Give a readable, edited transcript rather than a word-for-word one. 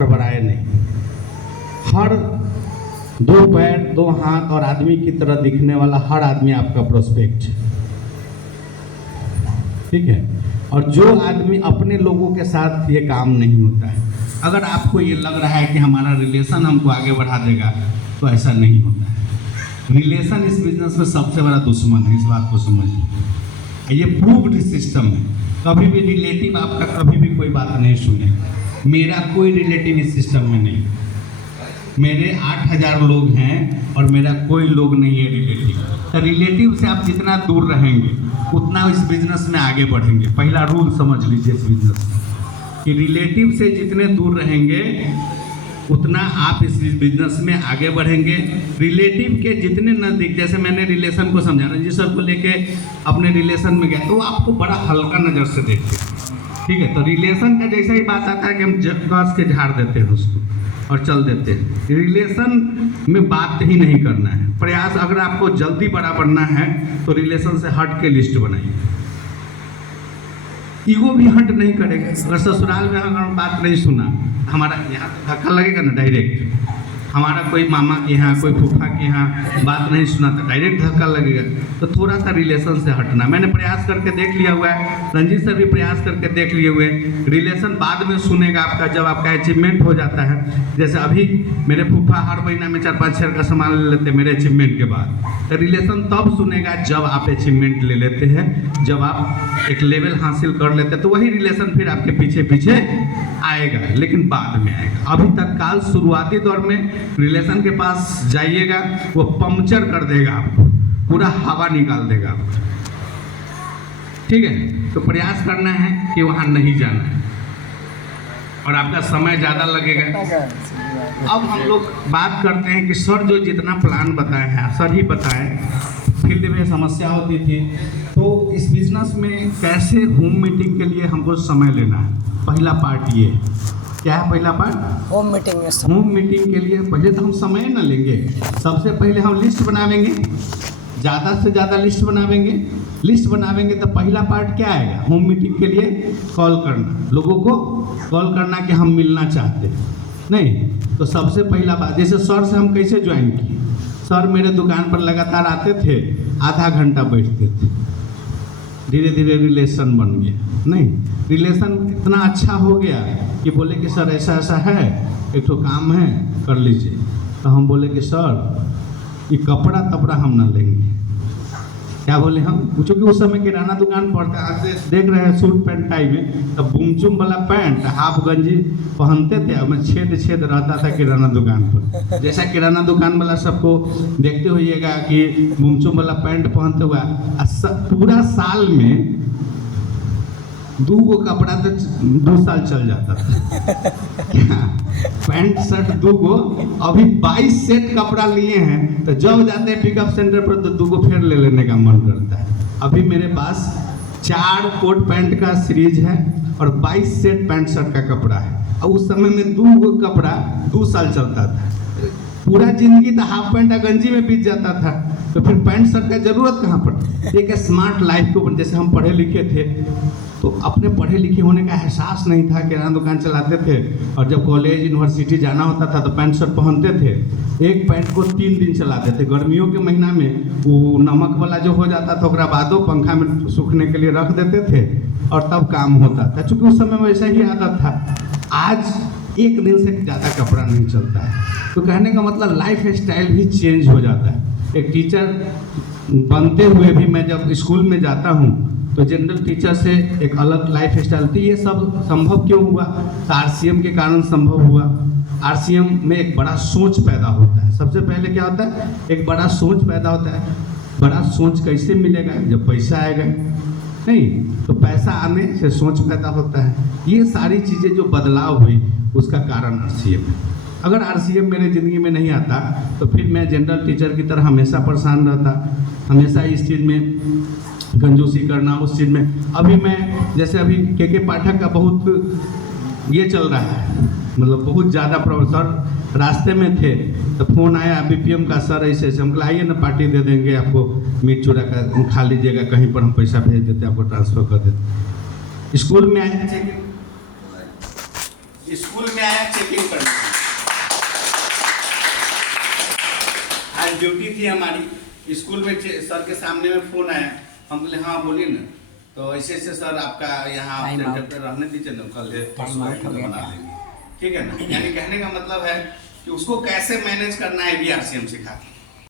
बढ़ाए नहीं। हर दो पैर, दो हाथ और आदमी की तरह दिखने वाला हर आदमी आपका प्रोस्पेक्ट, ठीक है। और जो आदमी अपने लोगों के साथ ये काम नहीं होता है। अगर आपको ये लग रहा है कि हमारा रिलेशन हमको आगे बढ़ा देगा, तो ऐसा नहीं होता है। रिलेशन इस बिजनेस में सबसे बड़ा दुश्मन है, इस बात को समझिए। ये प्रूव्ड सिस्टम है। कभी भी रिलेटिव आपका कभी भी कोई बात नहीं सुनेगा। मेरा कोई रिलेटिव इस सिस्टम में नहीं। मेरे 8000 लोग हैं और मेरा कोई लोग नहीं है रिलेटिव। तो रिलेटिव से आप जितना दूर रहेंगे उतना इस बिजनेस में आगे बढ़ेंगे। पहला रूल समझ लीजिए इस बिजनेस में कि रिलेटिव से जितने दूर रहेंगे उतना आप इस बिजनेस में आगे बढ़ेंगे। रिलेटिव के जितने नज़दीक, जैसे मैंने रिलेशन को समझा, रंजीत सर को लेके अपने रिलेशन में गया तो वो आपको बड़ा हल्का नज़र से देखते हैं, ठीक है। तो रिलेशन का जैसा ही बात आता है कि हम घास के झाड़ देते हैं उसको और चल देते हैं। रिलेशन में बात ही नहीं करना है। प्रयास, अगर आपको जल्दी बड़ा बनना है तो रिलेशन से हट के लिस्ट बनाइए। ईगो भी हट नहीं करेगा। अगर ससुराल में अगर बात नहीं सुना, हमारा यहाँ तो धक्का लगेगा ना डायरेक्ट। हमारा कोई मामा के यहाँ, कोई फूफा के यहाँ बात नहीं सुना तो डायरेक्ट धक्का लगेगा। तो थोड़ा सा रिलेशन से हटना। मैंने प्रयास करके देख लिया हुआ है, रंजीत सर भी प्रयास करके देख लिए हुए। रिलेशन बाद में सुनेगा आपका जब आपका अचीवमेंट हो जाता है। जैसे अभी मेरे फूफा हर महीना में 4-5 शेयर का सामान ले लेते मेरे अचीवमेंट के बाद। तो रिलेशन तब सुनेगा जब आप अचीवमेंट ले लेते हैं, जब आप एक लेवल हासिल कर लेते हैं, तो वही रिलेशन फिर आपके पीछे पीछे आएगा, लेकिन बाद में आएगा। अभी तत्काल शुरुआती दौर में रिलेशन के पास जाइएगा, वो पंक्चर कर देगा आपको, पूरा हवा निकाल देगा आपको, ठीक है। तो प्रयास करना है कि वहाँ नहीं जाना है और आपका समय ज़्यादा लगेगा। अब हम लोग बात करते हैं कि सर जो जितना प्लान बताए हैं, सर ही बताएं। फील्ड में समस्या होती थी, तो इस बिजनेस में कैसे होम मीटिंग के लिए हमको समय लेना है। पहला पार्ट ये क्या है? पहला पार्ट होम मीटिंग में होम मीटिंग के लिए पहले तो हम समय न लेंगे। सबसे पहले हम लिस्ट बनावेंगे, ज़्यादा से ज़्यादा लिस्ट बनावेंगे। लिस्ट बनावेंगे तो पहला पार्ट क्या आएगा? होम मीटिंग के लिए कॉल करना, लोगों को कॉल करना कि हम मिलना चाहते हैं। नहीं तो सबसे पहला बात, जैसे सर से हम कैसे ज्वाइन किए। सर मेरे दुकान पर लगातार आते थे, आधा घंटा बैठते थे, धीरे धीरे रिलेशन बन गया। नहीं, रिलेशन इतना अच्छा हो गया कि बोले कि सर ऐसा ऐसा है, एक तो काम है, कर लीजिए। तो हम बोले कि सर ये कपड़ा तपड़ा हम ना लेंगे। क्या बोले हम? क्योंकि उस समय किराना दुकान पड़ता है, देख रहे हैं सूट पैंट टाइप में, तो बुमचुम वाला पैंट, हाफ गंजी पहनते थे। और मैं छेद रहता था किराना दुकान पर। जैसा किराना दुकान वाला सबको देखते होइएगा कि बुमचुम वाला पैंट पहनते हुआ, पूरा साल में 2 गो कपड़ा तो 2 साल चल जाता था। पैंट शर्ट 2 गो, अभी 22 सेट कपड़ा लिए हैं, तो जब जाते हैं पिकअप सेंटर पर तो 2 गो फिर ले लेने का मन करता है। अभी मेरे पास 4 कोट पैंट का सीरीज है और 22 सेट पैंट शर्ट का कपड़ा है। और उस समय में 2 गो कपड़ा 2 साल चलता था। पूरा जिंदगी तो हाफ पैंट और गंजी में बीत जाता था, तो फिर पैंट शर्ट का जरूरत कहाँ पर। एक स्मार्ट लाइफ को, जैसे हम पढ़े लिखे थे तो अपने पढ़े लिखे होने का एहसास नहीं था। किराना दुकान चलाते थे और जब कॉलेज यूनिवर्सिटी जाना होता था तो पैंट शर्ट पहनते थे। एक पैंट को 3 दिन चलाते थे। गर्मियों के महीना में वो नमक वाला जो हो जाता था, उसके बादो पंखा में सूखने के लिए रख देते थे और तब काम होता था, क्योंकि उस समय वैसा ही आदत था। आज 1 दिन से ज़्यादा कपड़ा नहीं चलता है। तो कहने का मतलब लाइफ स्टाइल भी चेंज हो जाता है। एक टीचर बनते हुए भी मैं जब स्कूल में जाता हूँ तो जनरल टीचर से एक अलग लाइफ स्टाइल थी। ये सब संभव क्यों हुआ? तो आरसीएम के कारण संभव हुआ। आरसीएम में एक बड़ा सोच पैदा होता है। सबसे पहले क्या होता है? एक बड़ा सोच पैदा होता है। बड़ा सोच कैसे मिलेगा? जब पैसा आएगा। नहीं तो पैसा आने से सोच पैदा होता है। ये सारी चीज़ें जो बदलाव हुई उसका कारण आरसीएम है। अगर आरसीएम मेरे ज़िंदगी में नहीं आता तो फिर मैं जनरल टीचर की तरह हमेशा परेशान रहता, हमेशा इस चीज़ में कंजूसी करना, उस चीज़ में। अभी मैं जैसे अभी के पाठक का बहुत ये चल रहा है, मतलब बहुत ज़्यादा प्रोफेसर रास्ते में थे तो फ़ोन आया बीपीएम का, सर ऐसे ऐसे। हम आइए ना, पार्टी दे देंगे आपको, मीट चूड़ा का खा लीजिएगा, कहीं पर हम पैसा भेज देते, आपको ट्रांसफ़र कर देते। स्कूल में आया स्कूल में आया चेकिंग करने, आज ड्यूटी थी हमारी। स्कूल में सर के सामने में फोन आया, हम बोले हाँ बोलिए ना। तो ऐसे ऐसे सर आपका यहाँ सेंटर पे रहने दीजिए ना, कल बना लेंगे, ठीक है ना। यानी कहने का मतलब है कि उसको कैसे मैनेज करना है भी RCM सिखाते हैं।